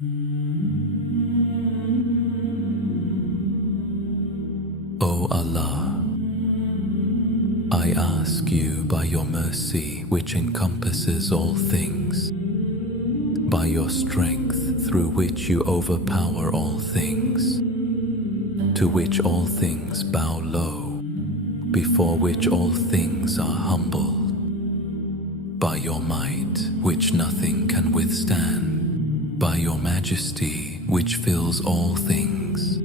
O Allah, I ask you by your mercy which encompasses all things, by your strength through which you overpower all things, to which all things bow low, before which all things are humbled, by your might which nothing can withstand, by your majesty which fills all things,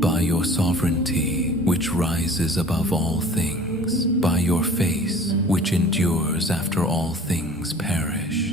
by your sovereignty which rises above all things, by your face which endures after all things perish,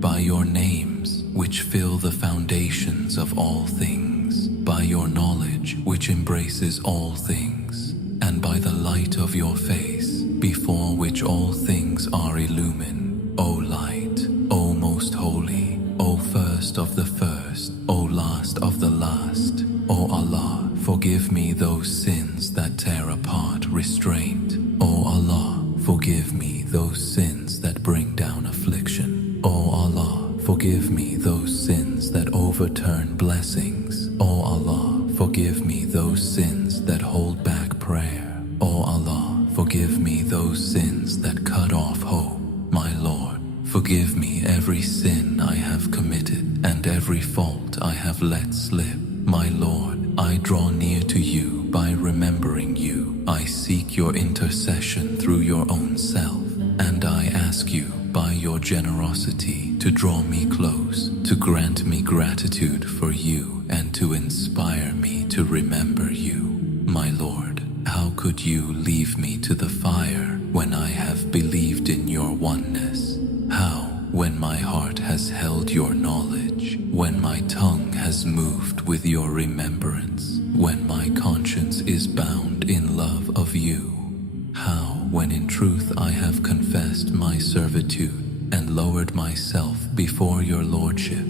by your names which fill the foundations of all things, by your knowledge which embraces all things, and by the light of your face, before which all things are illumined. O light, O most holy, O first of the first, O last of the last, O Allah, forgive me those sins that tear apart restraint. O Allah, forgive me those sins that bring down affliction. O Allah, forgive me those sins that overturn blessings. O Allah, forgive me those sins that hold back prayer. O Allah, forgive me those sins that cut off hope. My Lord, forgive me every sin I have committed and every fault I have let slip. My Lord, I draw near to you by remembering you. I seek your intercession through your own self, and I ask you by your generosity to draw me close, to grant me gratitude for you, and to inspire me to remember you. My Lord, how could you leave me to the fire when I have believed in your oneness? How, when my heart has held your knowledge, when my tongue has moved with your remembrance, when my conscience is bound in love of you? How, when in truth I have confessed my servitude and lowered myself before your lordship?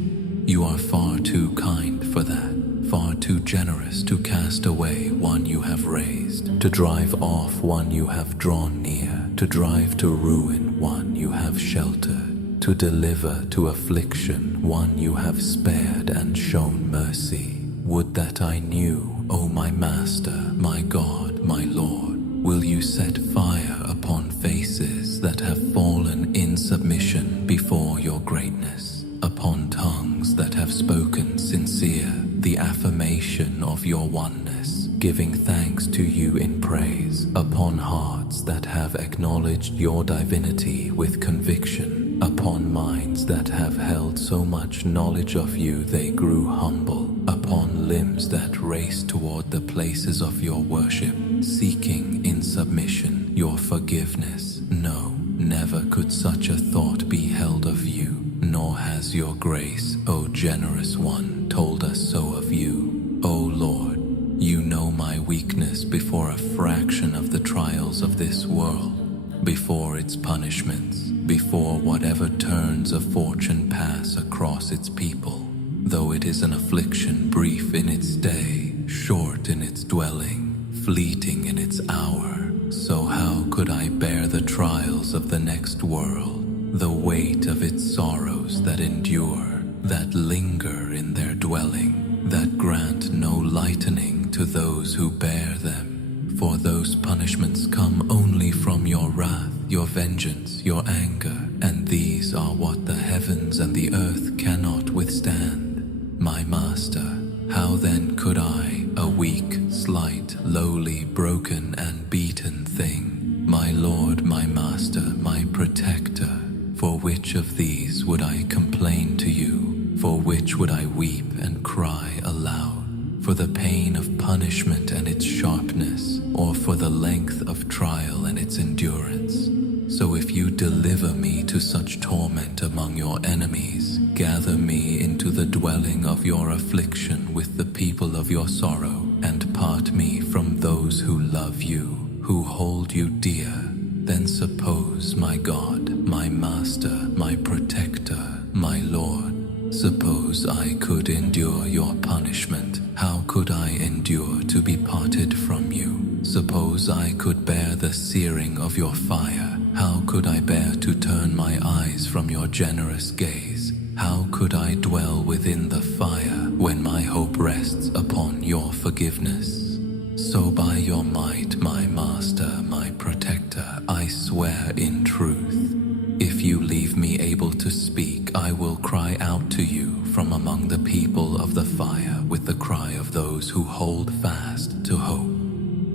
You are far too kind for that, far too generous to cast away one you have raised, to drive off one you have drawn near, to drive to ruin one you have sheltered, to deliver to affliction one you have spared and shown mercy. Would that I knew, O my Master, my God, my Lord, will you set fire upon faces that have fallen in submission before your greatness, upon tongues that have spoken sincere, the affirmation of your oneness, giving thanks to you in praise, upon hearts that have acknowledged your divinity with conviction, upon minds that have held so much knowledge of you they grew humble, upon limbs that race toward the places of your worship, seeking in submission your forgiveness. No, never could such a thought be held of you, nor has your grace, O generous one, told us so of you. O Lord, you know my weakness before a fraction of the trials of this world, before its punishments, before whatever turns of fortune pass across its people. Though it is an affliction brief in its day, short in its dwelling, fleeting in its hour, so how could I bear the trials of the next world, the weight of its sorrows that endure, that linger in their dwelling, that grant no lightening to those who bear them? For those punishments come only from your wrath, your vengeance, your anger, and these are what the heavens and the earth cannot withstand. My Master, how then could I, a weak, slight, lowly, broken and beaten thing, my Lord, my Master, my Protector, for which of these would I complain to you? For which would I weep and cry aloud? For the pain of punishment and its sharpness, or for the length of trial and its endurance? So if you deliver me to such torment among your enemies, gather me into the dwelling of your affliction with the people of your sorrow, and part me from those who love you, who hold you dear, then suppose, my God, my Master, my Protector, my Lord, suppose I could endure your punishment, how could I endure to be parted from you? Suppose I could bear the searing of your fire, how could I bear to turn my eyes from your generous gaze? How could I dwell within the fire when my hope rests upon your forgiveness? So by your might, my master, my protector, I swear in truth, if you leave me able to speak, I will cry out to you from among the people of the fire with the cry of those who hold fast to hope.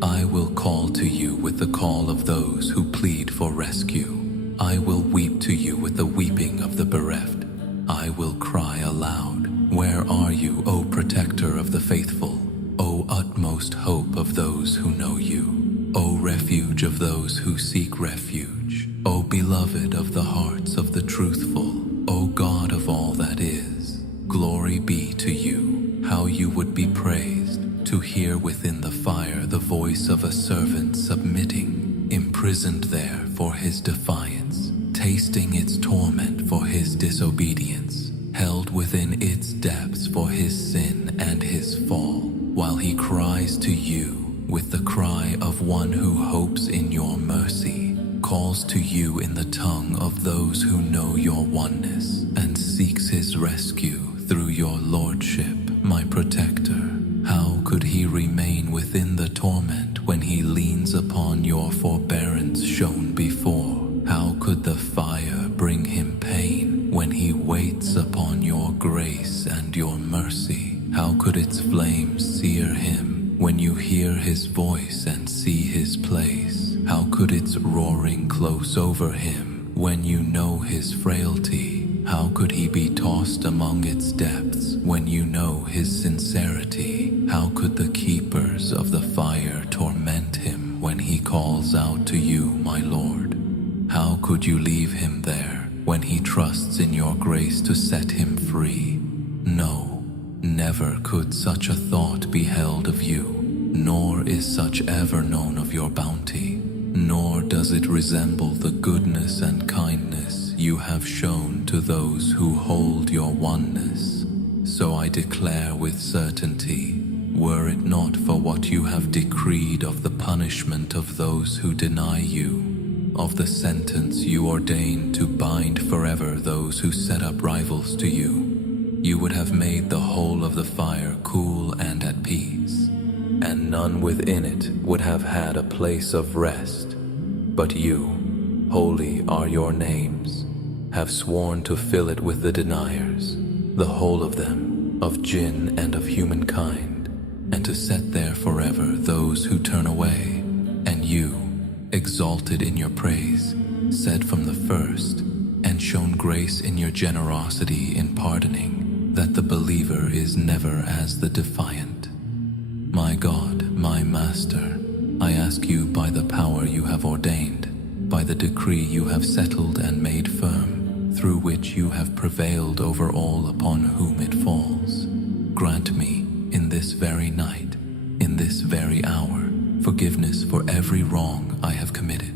I will call to you with the call of those who plead for rescue. I will weep to you with the weeping of the bereft. I will cry aloud, where are you, O protector of the faithful? O utmost hope of those who know you, O refuge of those who seek refuge, O beloved of the hearts of the truthful, O God of all that is, glory be to you. How you would be praised, to hear within the fire the voice of a servant submitting, imprisoned there for his defiance, tasting its torment for his disobedience, held within its depths for his sin and his fall, while he cries to you with the cry of one who hopes in your mercy, calls to you in the tongue of those who know your oneness, and seeks his rescue through your lordship, my protector. How could he remain within the torment when he leans upon your forbearance shown before? How could the fire bring him pain when he waits upon your grace and your mercy? How could its flames sear him when you hear his voice and see his place? How could its roaring close over him when you know his frailty? How could he be tossed among its depths when you know his sincerity? How could the keepers of the fire torment him when he calls out to you, my Lord? How could you leave him there when he trusts in your grace to set him free? No, never could such a thought be held of you, nor is such ever known of your bounty, nor does it resemble the goodness and kindness you have shown to those who hold your oneness. So I declare with certainty, were it not for what you have decreed of the punishment of those who deny you, of the sentence you ordained to bind forever those who set up rivals to you, you would have made the whole of the fire cool and at peace, and none within it would have had a place of rest. But you, holy are your names, have sworn to fill it with the deniers, the whole of them, of jinn and of humankind, and to set there forever those who turn away. And you, exalted in your praise, said from the first, and shown grace in your generosity in pardoning, that the believer is never as the defiant. My God, my Master, I ask you by the power you have ordained, by the decree you have settled and made firm, through which you have prevailed over all upon whom it falls, grant me, in this very night, in this very hour, forgiveness for every wrong I have committed,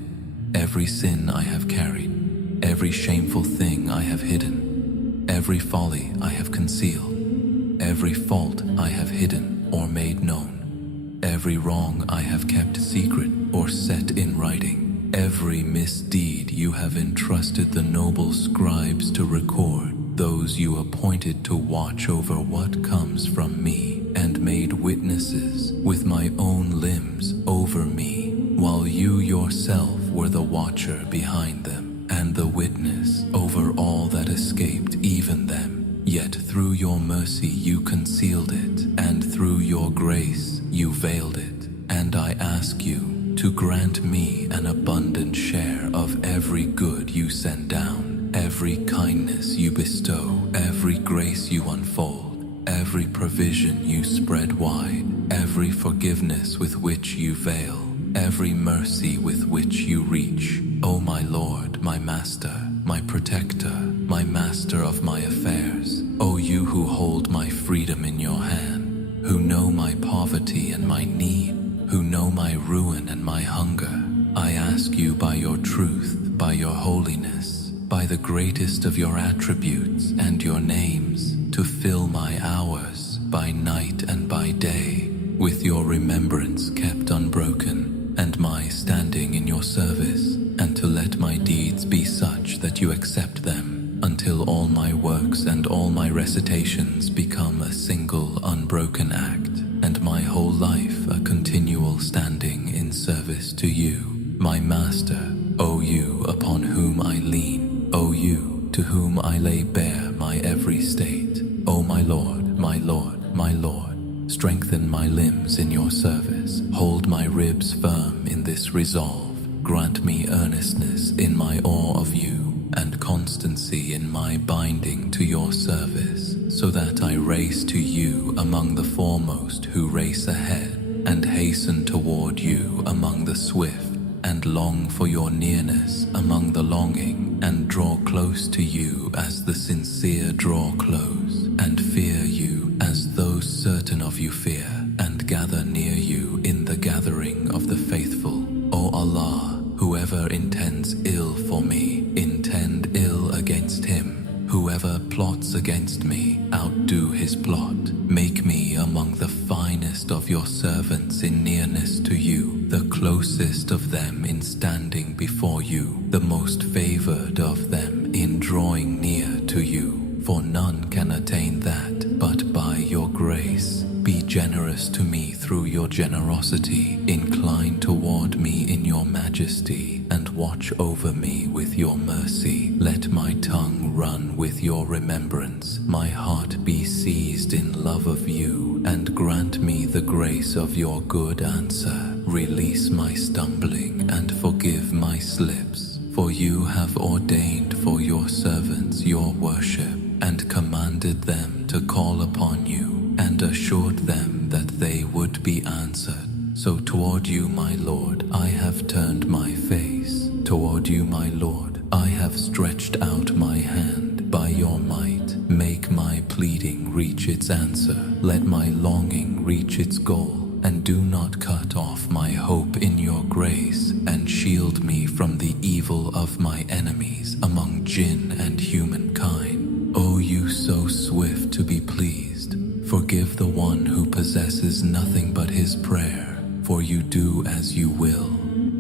every sin I have carried, every shameful thing I have hidden, every folly I have concealed, every fault I have hidden or made known, every wrong I have kept secret or set in writing, every misdeed you have entrusted the noble scribes to record, those you appointed to watch over what comes from me, and made witnesses with my own limbs over me, while you yourself were the watcher behind them, and the witness over all that escaped even them. Yet through your mercy you concealed it, and through your grace you veiled it. And I ask you to grant me an abundant share of every good you send down, every kindness you bestow, every grace you unfold, every provision you spread wide, every forgiveness with which you veil, every mercy with which you reach. O my Lord, my Master, my Protector, my Master of my affairs, O you who hold my freedom in your hand, who know my poverty and my need, who know my ruin and my hunger, I ask you by your truth, by your holiness, by the greatest of your attributes and your names, to fill my hours by night and by day with your remembrance kept unbroken, and my standing in your service, and to let my deeds be such that you accept them, until all my works and and all my recitations become a single unbroken act, and my whole life a continual standing in service to you, my Master, O you upon whom I lean, O you to whom I lay bare my every state, O my Lord, my Lord, my Lord, strengthen my limbs in your service, hold my ribs firm in this resolve, grant me earnestness in my awe of you, and constancy in my binding to your service, so that I race to you among the foremost who race ahead, and hasten toward you among the swift, and long for your nearness among the longing, and draw close to you as the sincere draw close, and fear you as those certain of you fear, and gather near you in the gathering of the faithful. O Allah, whoever intends ill for me, intend ill against him. Whoever plots against me, outdo his plot. Make me among the finest of your servants in nearness to you, the closest of them in standing before you, the most favored of them in drawing near to you. For none can attain that but by your grace. Be generous to me through your generosity, incline toward me in your majesty, and watch over me with your mercy. Let my tongue run with your remembrance, my heart be seized in love of you, and grant me the grace of your good answer. Release my stumbling and forgive my slips, for you have ordained for your servants your worship, and commanded them to call upon you, and assured them that they would be answered. So toward you, my Lord, I have turned my face. Toward you, my Lord, I have stretched out my hand. By your might, make my pleading reach its answer. Let my longing reach its goal, and do not cut off my hope in your grace, and shield me from the evil of my enemies among jinn and humankind. O you so swift to be pleased, forgive the one who possesses nothing but his prayer, for you do as you will.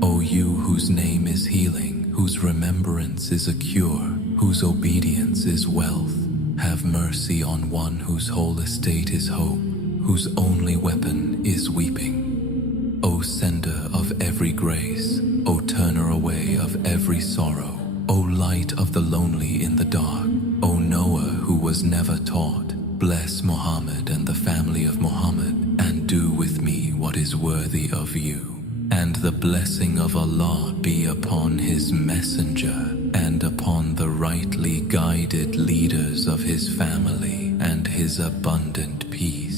O you whose name is healing, whose remembrance is a cure, whose obedience is wealth, have mercy on one whose whole estate is hope, whose only weapon is weeping. O sender of every grace, O turner away of every sorrow, O light of the lonely in the dark, O knower who was never taught, bless Muhammad and the family of Muhammad, and do with me what is worthy of you. And the blessing of Allah be upon his messenger, and upon the rightly guided leaders of his family, and his abundant peace.